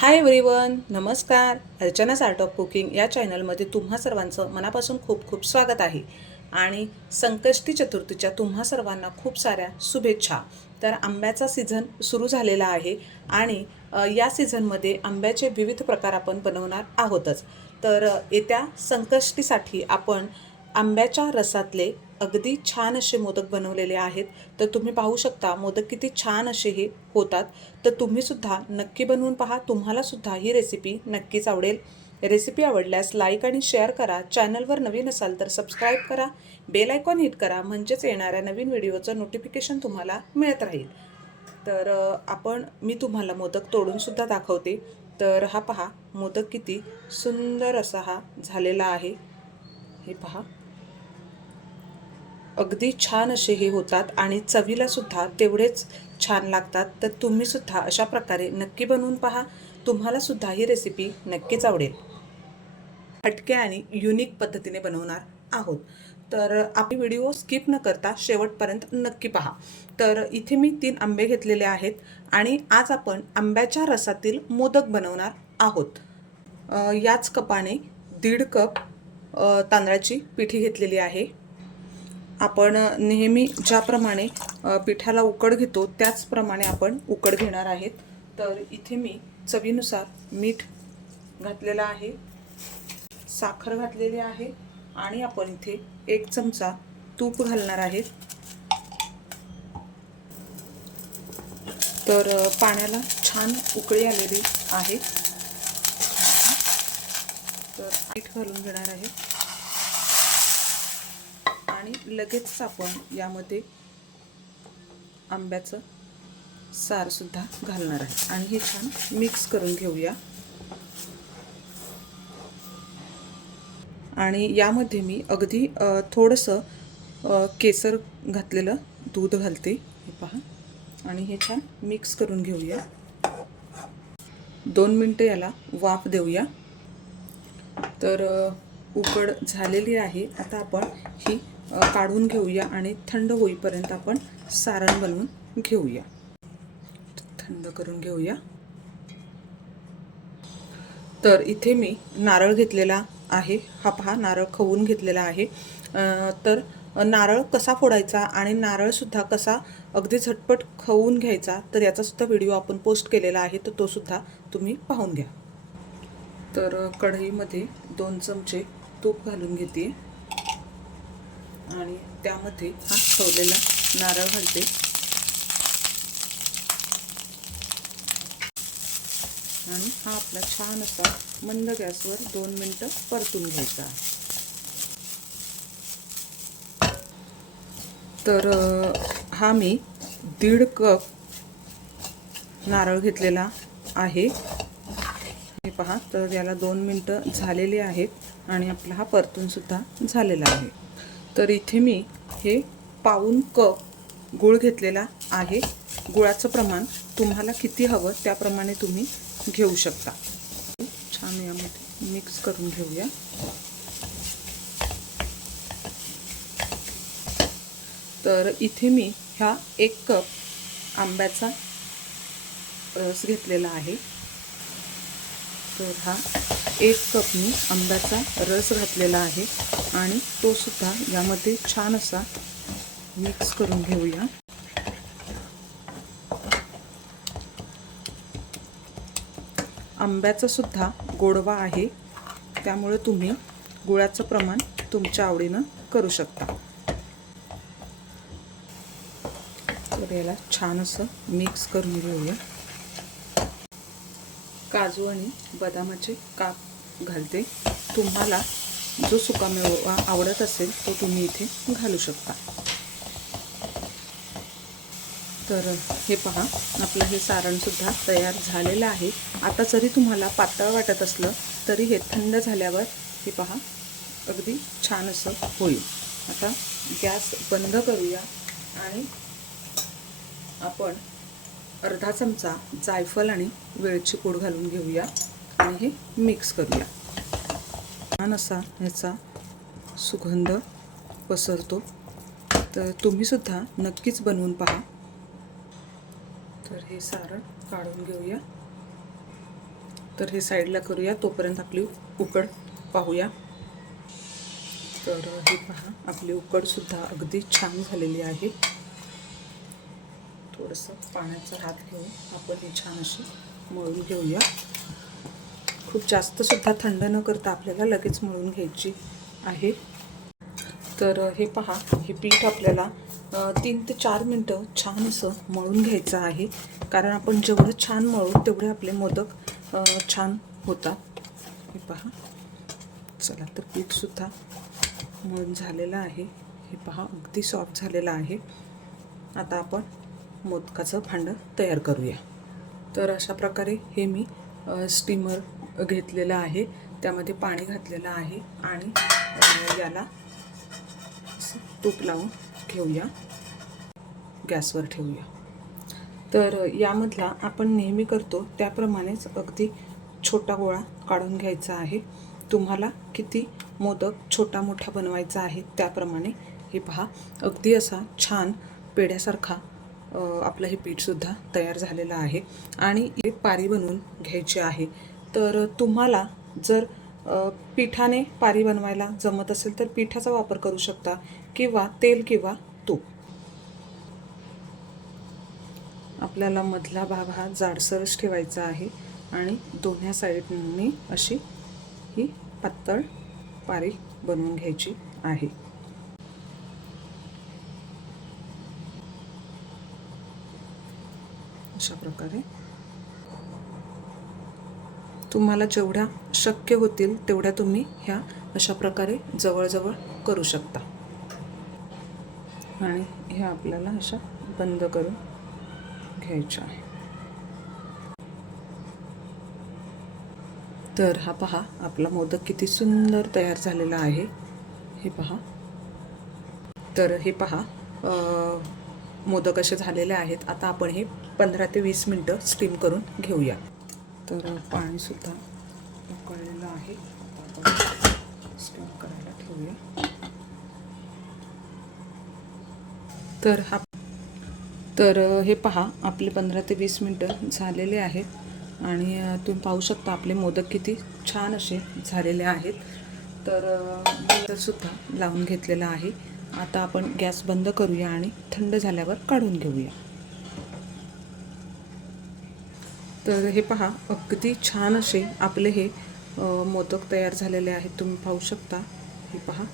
Hi everyone नमस्कार. अर्चनाच art of cooking या चॅनलमध्ये तुम्हा सर्वांचं मनापासून खूप खूप स्वागत आहे. आणि संकष्टी चतुर्थीच्या तुम्हा सर्वांना खूप साऱ्या शुभेच्छा. तर आंब्याचा सीझन सुरू झालेला आहे आणि या सीझनमध्ये आंब्याचे विविध प्रकार आपण बनवणार आहोतच. तर येत्या संकष्टीसाठी आपण आंब्याच्या रसातले अगदी छान असे मोदक बनवलेले आहेत. तर तुम्ही पाहू शकता मोदक किती छान असे हे होतात. तर तुम्ही सुद्धा नक्की बनवून पहा. तुम्हालासुद्धा ही रेसिपी नक्कीच आवडेल. रेसिपी आवडल्यास लाईक आणि शेअर करा. चॅनलवर नवीन असाल तर सबस्क्राईब करा. बेल आयकॉन हिट करा. म्हणजेच येणाऱ्या नवीन व्हिडिओचं नोटिफिकेशन तुम्हाला मिळत राहील. तर आपण मी तुम्हाला मोदक तोडूनसुद्धा दाखवते. तर हा पहा मोदक किती सुंदर असा हा झालेला आहे. हे पहा. अगदी छान असे हे होतात आणि चवीला सुद्धा तेवढेच छान लागतात. तर तुम्ही सुद्धा अशा प्रकारे नक्की बनवून पहा. तुम्हाला सुद्धा ही रेसिपी नक्कीच आवडेल. हटके आणि युनिक पद्धतीने बनवणार आहोत. तर आपली व्हिडिओ स्किप न करता शेवटपर्यंत नक्की पहा. तर इथे मी तीन आंबे घेतलेले आहेत आणि आज आपण आंब्याच्या रसातील मोदक बनवणार आहोत. याच कपाने दीड कप तांदळाची पिठी घेतलेली आहे. आपण नेहमी ज्याप्रमाणे पिठाला उकड घेतो त्याचप्रमाणे आपण उकड घेणार आहेत. तर इथे मी चवीनुसार मीठ घातलेलं आहे साखर घातलेली आहे आणि आपण इथे एक चमचा तूप घालणार आहेत. तर पाण्याला छान उकळी आलेली आहे. तर पीठ घालून घेणार आहे. आणि लगेच आपण यामध्ये आंब्याचं सारसुद्धा घालणार आहे. आणि हे छान मिक्स करून घेऊया. आणि यामध्ये मी अगदी थोडंसं केसर घातलेलं दूध घालते. हे पहा. आणि हे छान मिक्स करून घेऊया. दोन मिनटं याला वाफ देऊया. तर उकड झालेली आहे. आता आपण ही काढून घेऊया आणि थंड होईपर्यंत आपण सारण बनवून घेऊया. थंड करून घेऊया. तर इथे मी नारळ घेतलेला आहे. हा पहा नारळ खवून घेतलेला आहे. तर नारळ कसा फोडायचा आणि नारळसुद्धा कसा अगदी झटपट खवून घ्यायचा तर याचासुद्धा व्हिडिओ आपण पोस्ट केलेला आहे तर तो सुद्धा तुम्ही पाहून घ्या. तर कढईमध्ये दोन चमचे तूप घालून घेते. आणि त्यामध्ये हा ठेवलेला नारळ घालते. आणि हा आपला छान असा मंद गॅसवर दोन मिनटं परतून घ्यायचा तर हा मी दीड कप नारळ घेतलेला आहे. हे पहा तर याला दोन मिनटं झालेली आहेत आणि आपला हा परतून सुद्धा झालेला आहे. तर इथे मी हे पाऊन कप गूळ घेतलेला आहे. गुळाचं प्रमाण तुम्हाला किती हवं त्याप्रमाणे तुम्ही घेऊ शकता. छान यामध्ये मिक्स करून घेऊया. तर इथे मी ह्या एक कप आंब्याचा रस घेतलेला आहे. तर हा एक कप मी आंब्याचा रस घातलेला आहे आणि तो सुद्धा यामध्ये छान असा मिक्स करून घेऊया. आंब्याचा सुद्धा गोडवा आहे त्यामुळे तुम्ही गुळाचं प्रमाण तुमच्या आवडीनं करू शकता. तर याला छान असं मिक्स करून घेऊया. काजू आणि बदामाचे काप घालते. तुम्हाला जो सुकामेवा आवडत असेल तो तुम्ही इथे घालू शकता. तर हे पहा आपलं हे सारणसुद्धा तयार झालेलं आहे. आता जरी तुम्हाला पातळ वाटत असलं तरी हे थंड झाल्यावर हे पहा अगदी छान असं होईल. आता गॅस बंद करूया आणि आपण अर्धा चमचा जायफल आणि वेळची पूड घालून घेऊया. आणि हे मिक्स करूया. छान असा ह्याचा सुगंध पसरतो. तर तुम्हीसुद्धा नक्कीच बनवून पहा. तर हे सारण काढून घेऊया. तर हे साईडला करूया तोपर्यंत आपली उकड पाहूया. तर हे पहा आपली उकडसुद्धा अगदी छान झालेली आहे. थोडंसं पाण्याचा हात घेऊन आपण हे छान अशी मळून घेऊया. खूप जास्त सुद्धा थंड न करता आपल्याला लगेच मळून घ्यायची आहे. तर हे पहा हे पीठ आपल्याला तीन ते चार मिनटं छान असं मळून घ्यायचं आहे. कारण आपण जेवढं छान मळू तेवढे आपले मोदक छान होतात. हे पहा. चला तर पीठसुद्धा मळून झालेलं आहे. हे पहा अगदी सॉफ्ट झालेलं आहे. आता आपण मोदकाचं भांडं तयार करूया. तर अशा प्रकारे हे मी स्टीमर घेतलेलं आहे. त्यामध्ये पाणी घातलेलं आहे आणि याला तूप लावून घेऊया गॅसवर ठेवूया. तर यामधला आपण नेहमी करतो त्याप्रमाणेच अगदी छोटा गोळा काढून घ्यायचा आहे. तुम्हाला किती मोदक छोटा मोठा बनवायचा आहे त्याप्रमाणे हे पहा. अगदी असा छान पेढ्यासारखा आपलं हे पीठसुद्धा तयार झालेलं आहे. आणि हे पारी बनवून घ्यायची आहे. तर तुम्हाला जर पिठाने पारी बनवायला जमत असेल तर पिठाचा वापर करू शकता. किंवा तेल किंवा तूप. आपल्याला मधला भाग हा जाडसरच ठेवायचा आहे. आणि दोन्ही साईडनी अशी ही पातळ पारी बनवून घ्यायची आहे. अशा प्रकारे तुम्हाला जेवढ्या शक्य होतील तेवढ्या तुम्ही ह्या अशा प्रकारे जवळजवळ करू शकता. आणि ह्या आपल्याला अशा बंद करून घ्यायच्या आहे. तर हा पहा आपला मोदक किती सुंदर तयार झालेला आहे. हे पहा. तर हे पहा मोदक असे झालेले आहेत. आता आपण हे पंधरा ते वीस मिनटं स्टीम करून घेऊया. तर पाणीसुद्धा उकळलेलं आहे. आता आपण स्टीम करायला ठेवूया. तर हा तर हे पहा आपले पंधरा ते वीस मिनटं झालेले आहेत. आणि तुम्ही पाहू शकता आपले मोदक किती छान असे झालेले आहेत. तर तर सुद्धा लावून घेतलेला आहे. आता आपण गॅस बंद करूया आणि थंड झाल्यावर काढून घेऊया. तर हे पहा अगदी छान असे आपले हे मोदक तयार झालेले आहेत. तुम्ही पाहू शकता. हे पहा.